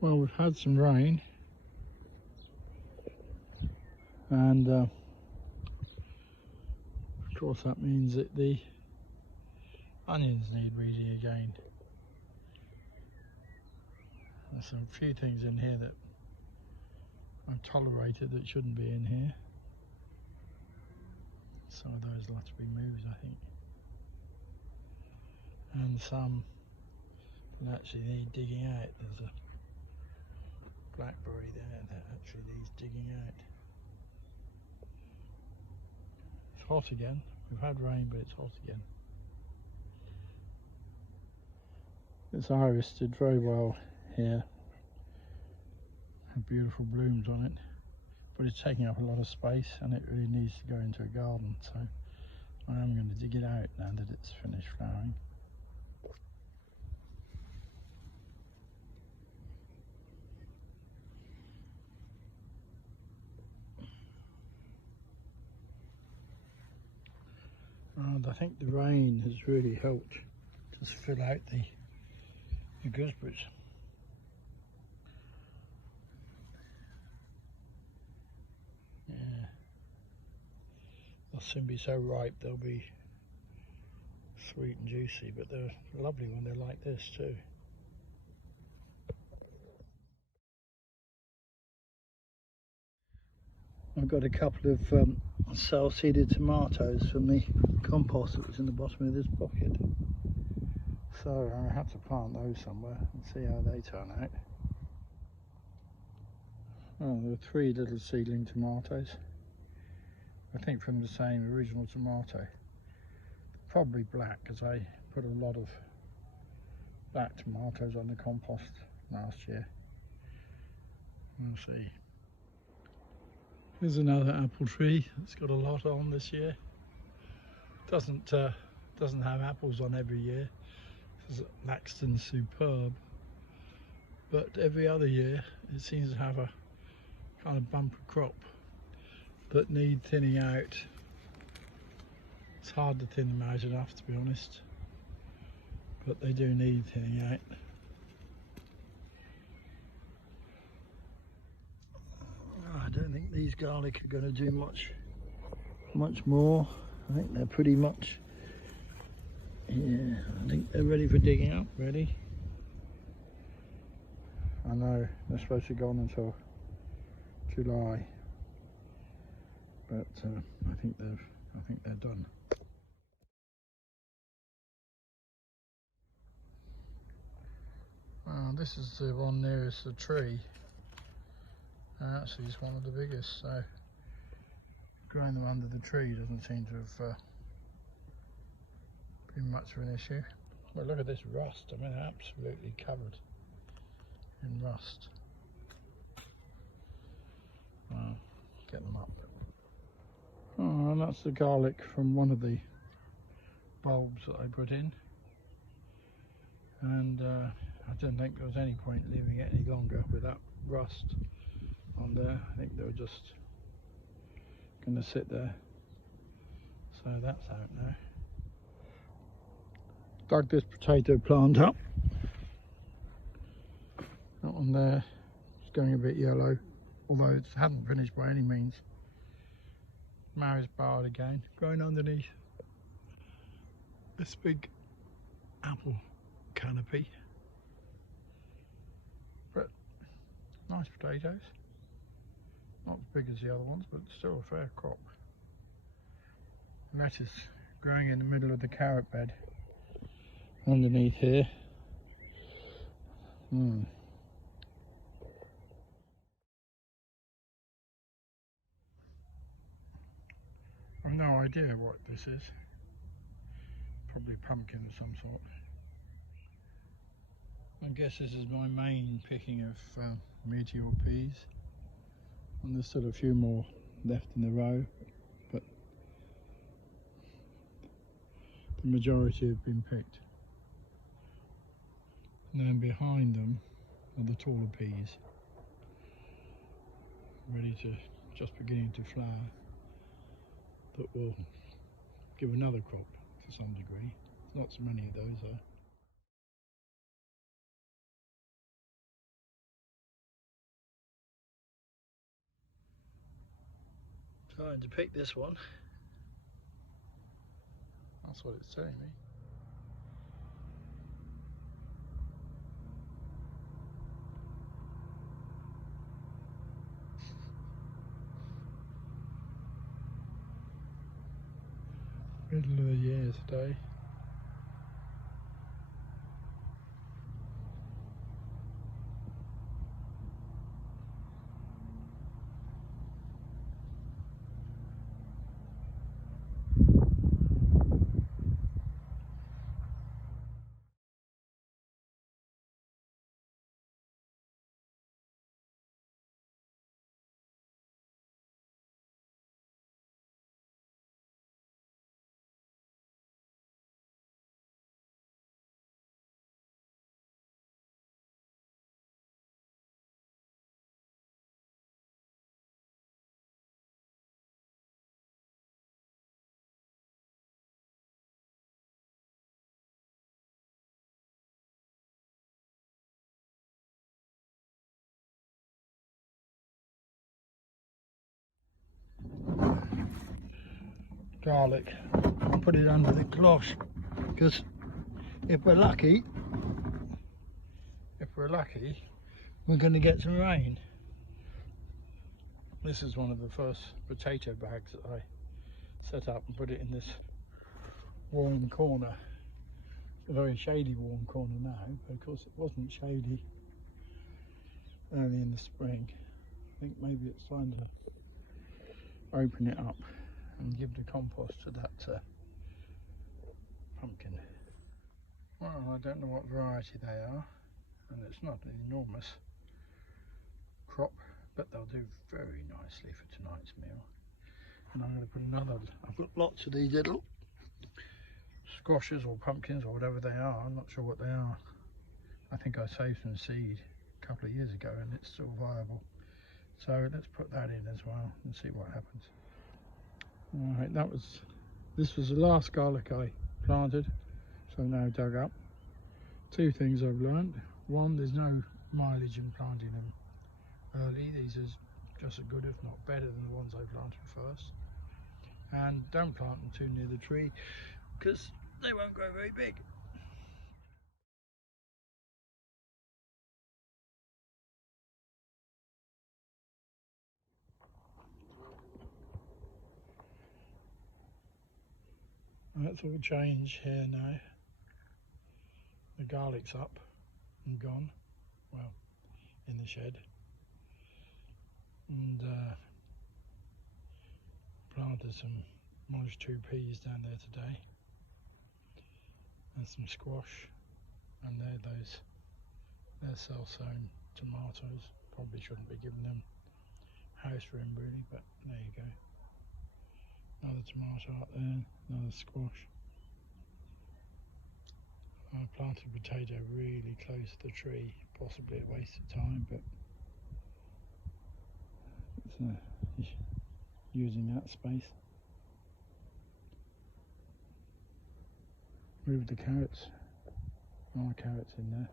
Well, we've had some rain, and of course that means that the onions need weeding again. There's some few things in here that I've tolerated that shouldn't be in here. Some of those will have to be moved, I think. And some will actually need digging out. There's a blackberry there that actually needs digging out. It's hot again. We've had rain, but it's hot again. This iris did very well here. Had beautiful blooms on it, but it's taking up a lot of space and it really needs to go into a garden, so I am going to dig it out now that it's finished flowering. And I think the rain has really helped just fill out the gooseberries. Yeah, they'll soon be so ripe they'll be sweet and juicy, but they're lovely when they're like this too. I've got a couple of cell-seeded tomatoes from the compost that was in the bottom of this bucket. So I have to plant those somewhere and see how they turn out. Oh, there are 3 little seedling tomatoes. I think from the same original tomato. Probably black, because I put a lot of black tomatoes on the compost last year. We'll see. Here's another apple tree. It's got a lot on this year. Doesn't have apples on every year. It's Laxton Superb. But every other year it seems to have a kind of bumper crop that need thinning out. It's hard to thin them out enough, to be honest, but they do need thinning out. I don't think these garlic are going to do much more. I think they're pretty much, yeah, I think they're ready for digging up, ready. I know they're supposed to go on until July, but I think they're done. This is the one nearest the tree, and actually it's one of the biggest, so growing them under the tree doesn't seem to have been much of an issue. Well, look at this rust. I mean, absolutely covered in rust. Well, get them up. Oh, and that's the garlic from one of the bulbs that I put in, and I didn't think there was any point leaving it any longer with that rust on there. I think they were just going to sit there. So that's out now. Dug this potato plant up. That one there is going a bit yellow, although it hasn't finished by any means. Maris barred again, growing underneath this big apple canopy. But nice potatoes. Not as big as the other ones, but still a fair crop. Lettuce growing in the middle of the carrot bed underneath here. I've no idea what this is. Probably pumpkin of some sort. I guess this is my main picking of meteor peas, and there's still a few more left in the row, but the majority have been picked. And then behind them are the taller peas, ready to, just beginning to flower, that will give another crop to some degree. Not so many of those though. Trying to pick this one. That's what it's telling me. Middle of the year today. Garlic. I'll put it under the cloche because if we're lucky, we're going to get some rain. This is one of the first potato bags that I set up and put it in this warm corner. A very shady warm corner now, but of course it wasn't shady early in the spring. I think maybe it's time to open it up and give the compost to that pumpkin. Well, I don't know what variety they are, and it's not an enormous crop, but they'll do very nicely for tonight's meal. And I'm going to put another, I've got lots of these little squashes or pumpkins or whatever they are, I'm not sure what they are. I think I saved some seed a couple of years ago and it's still viable. So let's put that in as well and see what happens. Alright, this was the last garlic I planted, so now dug up. Two things I've learned. One, there's no mileage in planting them early. These are just as good, if not better, than the ones I planted first. And don't plant them too near the tree because they won't grow very big. That's all changed here now. The garlic's up and gone, well, in the shed. And planted some Monash 2 peas down there today. And some squash. And they're self-sown tomatoes. Probably shouldn't be giving them house room really, but there you go. Another tomato up there, another squash. I planted a potato really close to the tree, possibly a waste of time, but it's using that space. Move the carrots, more carrots in there.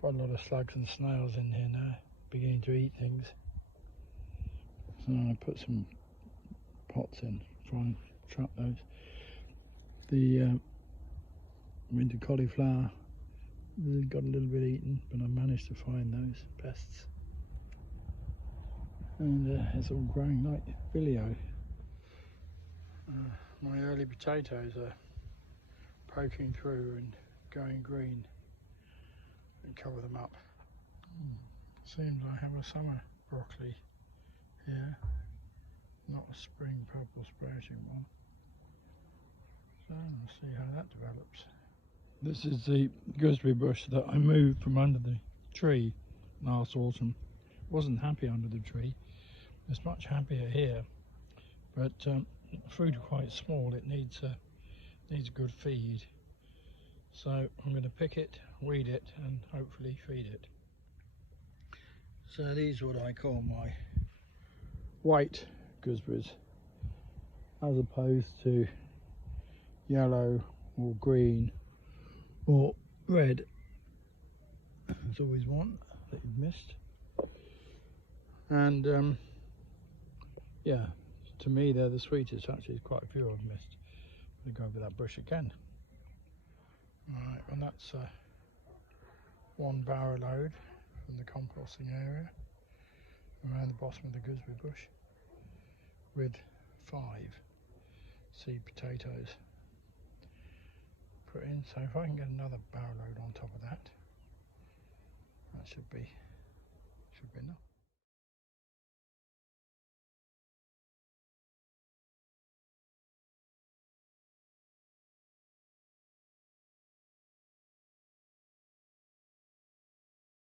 Quite a lot of slugs and snails in here now, beginning to eat things. So I put some pots in, try and trap those. The winter cauliflower got a little bit eaten, but I managed to find those pests. And it's all growing like bilio. My early potatoes are poking through and going green, and cover them up. Seems I have a summer broccoli here, not a spring purple sprouting one. So we'll see how that develops. This is the gooseberry bush that I moved from under the tree last autumn. Wasn't happy under the tree. It's much happier here, but the fruit are quite small. It needs good feed. So I'm going to pick it, weed it, and hopefully feed it. So these are what I call my white gooseberries, as opposed to yellow or green or red. There's always one. that you've missed. And yeah, to me they're the sweetest. Actually, there's quite a few I've missed. I'm going to go over that bush again. Right, and that's one barrow load from the composting area around the bottom of the gooseberry bush with 5 seed potatoes put in. So if I can get another barrow load on top of that, that should be enough.